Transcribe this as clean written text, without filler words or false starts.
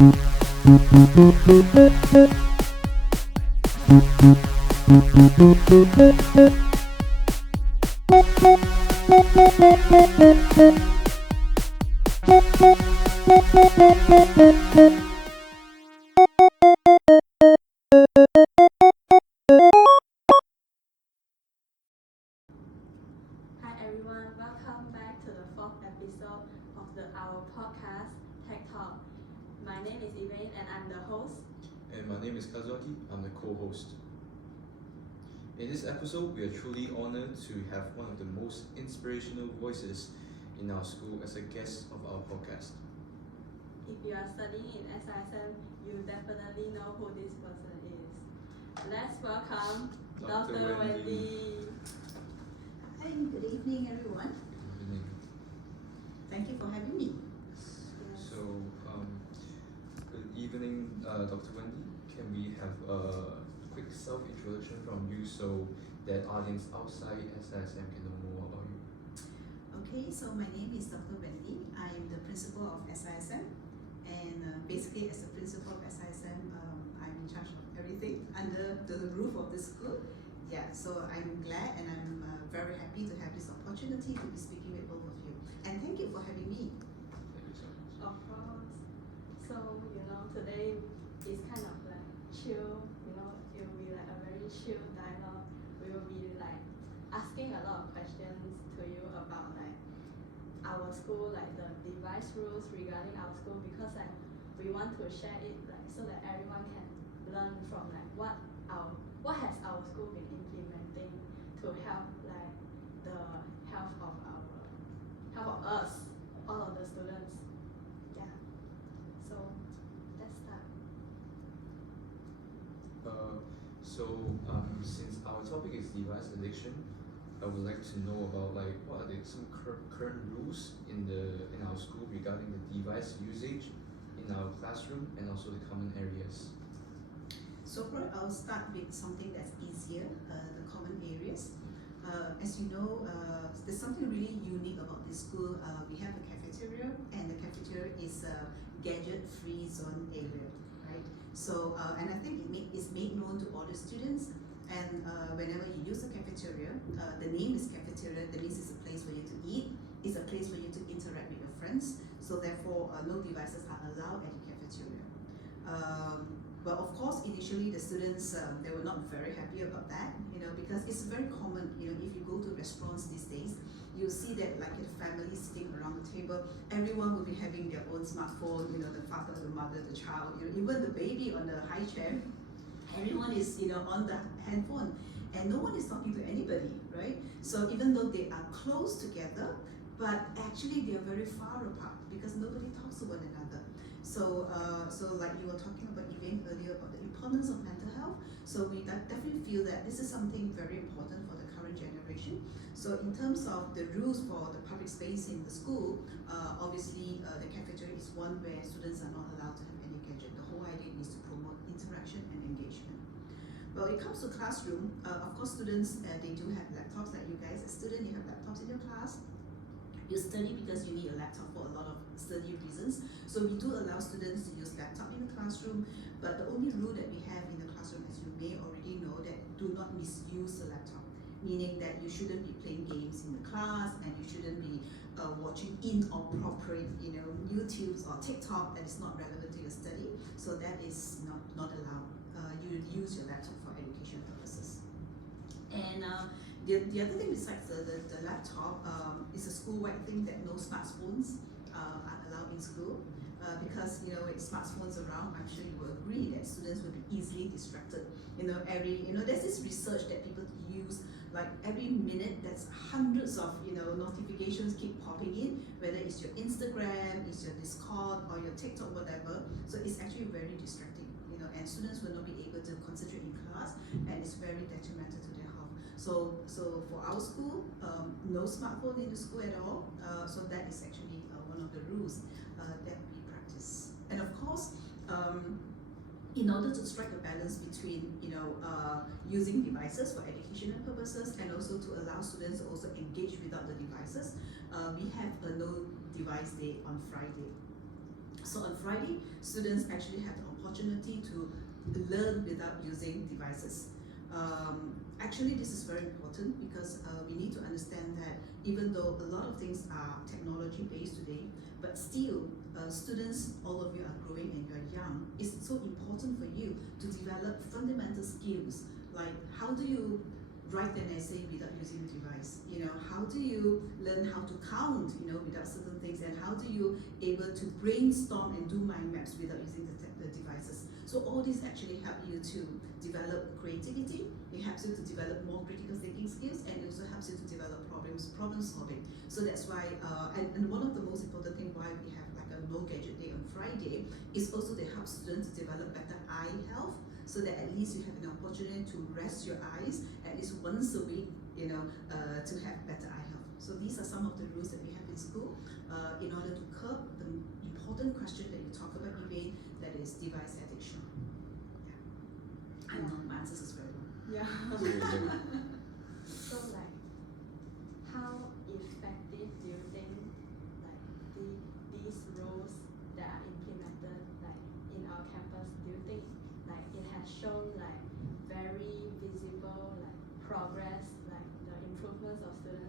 Everyone, welcome back to the fourth episode of our podcast, Tech Talk. My name is Elaine and I'm the host. And my name is Kazuaki, I'm the co-host. In this episode, we are truly honored to have one of the most inspirational voices in our school as a guest of our podcast. If you are studying in SISM, you definitely know who this person is. Let's welcome Dr. Wendy. Hi, good evening everyone. Good evening. Thank you for having me. Yes. So, good evening, Dr. Wendy. Can we have a quick self-introduction from you so that audience outside SISM can know more about you? Okay, so my name is Dr. Wendy. I am the principal of SISM, and basically as the principal of SISM, I'm in charge of everything under the roof of the school. Yeah, so I'm glad and I'm very happy to have this opportunity to be speaking with both of you. And thank you for having me. Thank you so much. Of course. So, today is kind of like chill, it will be like a very chill dialogue. We will be like asking a lot of questions to you about like our school, like the device rules regarding our school, because like we want to share it like so that everyone can learn from like what has our school been implementing to help like the health of us, all of the students. Yeah. So let's start. Since our topic is device addiction, I would like to know about like what are some current rules in our school regarding the device usage in our classroom and also the common areas. So I'll start with something that's easier, the common areas. As you know, there's something really unique about this school. We have a cafeteria, and the cafeteria is a gadget-free zone area, right? So, and I think it's made known to all the students. And whenever you use the cafeteria, the name is cafeteria. That means it's a place for you to eat. It's a place for you to interact with your friends. So therefore, no devices are allowed at the cafeteria. But of course, initially the students, they were not very happy about that, because it's very common, if you go to restaurants these days, you'll see that like a family sitting around the table, everyone will be having their own smartphone, the father, the mother, the child, even the baby on the high chair, everyone is, on the handphone, and no one is talking to anybody, right? So even though they are close together, but actually they are very far apart because nobody talks to one another. So like you were talking about Elaine earlier about the importance of mental health. So we definitely feel that this is something very important for the current generation. So in terms of the rules for the public space in the school, obviously the cafeteria is one where students are not allowed to have any gadget. The whole idea is to promote interaction and engagement. Well, it comes to classroom, of course students, they do have laptops like you guys. As students, you have laptops in your class. You study because you need a laptop for a lot of study reasons. So we do allow students to use laptop in the classroom, but the only rule that we have in the classroom, as you may already know, that do not misuse the laptop. Meaning that you shouldn't be playing games in the class, and you shouldn't be watching inappropriate, YouTubes or TikTok that is not relevant to your study. So that is not allowed. You use your laptop for education purposes. And the other thing besides the laptop is a school-wide thing that no smartphones are allowed in school. Because with smartphones around, I'm sure you will agree that students will be easily distracted. There's this research that people use, like every minute there's hundreds of notifications keep popping in, whether it's your Instagram, it's your Discord, or your TikTok, whatever. So it's actually very distracting, and students will not be able to concentrate in class, and it's very detrimental to their health. So for our school, no smartphone in the school at all. So that is actually one of the rules that we practice. And of course, in order to strike a balance between using devices for educational purposes and also to allow students to also engage without the devices, we have a no device day on Friday. So on Friday, students actually have the opportunity to learn without using devices. Actually, this is very important because we need to understand that even though a lot of things are technology based today, but still students, all of you are growing and you are young, it's so important for you to develop fundamental skills like how do you write an essay without using a device, how do you learn how to count, without certain things, and how do you able to brainstorm and do mind maps without using the devices. So all these actually help you to develop creativity, it helps you to develop more critical thinking skills, and it also helps you to develop problem solving. So that's why, and one of the most important things why we have like a no gadget day on Friday is also to help students to develop better eye health, so that at least you have an opportunity to rest your eyes at least once a week, to have better eye health. So these are some of the rules that we have in school in order to curb the important question that you talk about, Elaine, that is device addiction. Yeah. I know my answers is very long. Yeah. So, So like, how effective do you think like these rules that are implemented like in our campus? Do you think like it has shown like very visible like progress, like the improvements of students?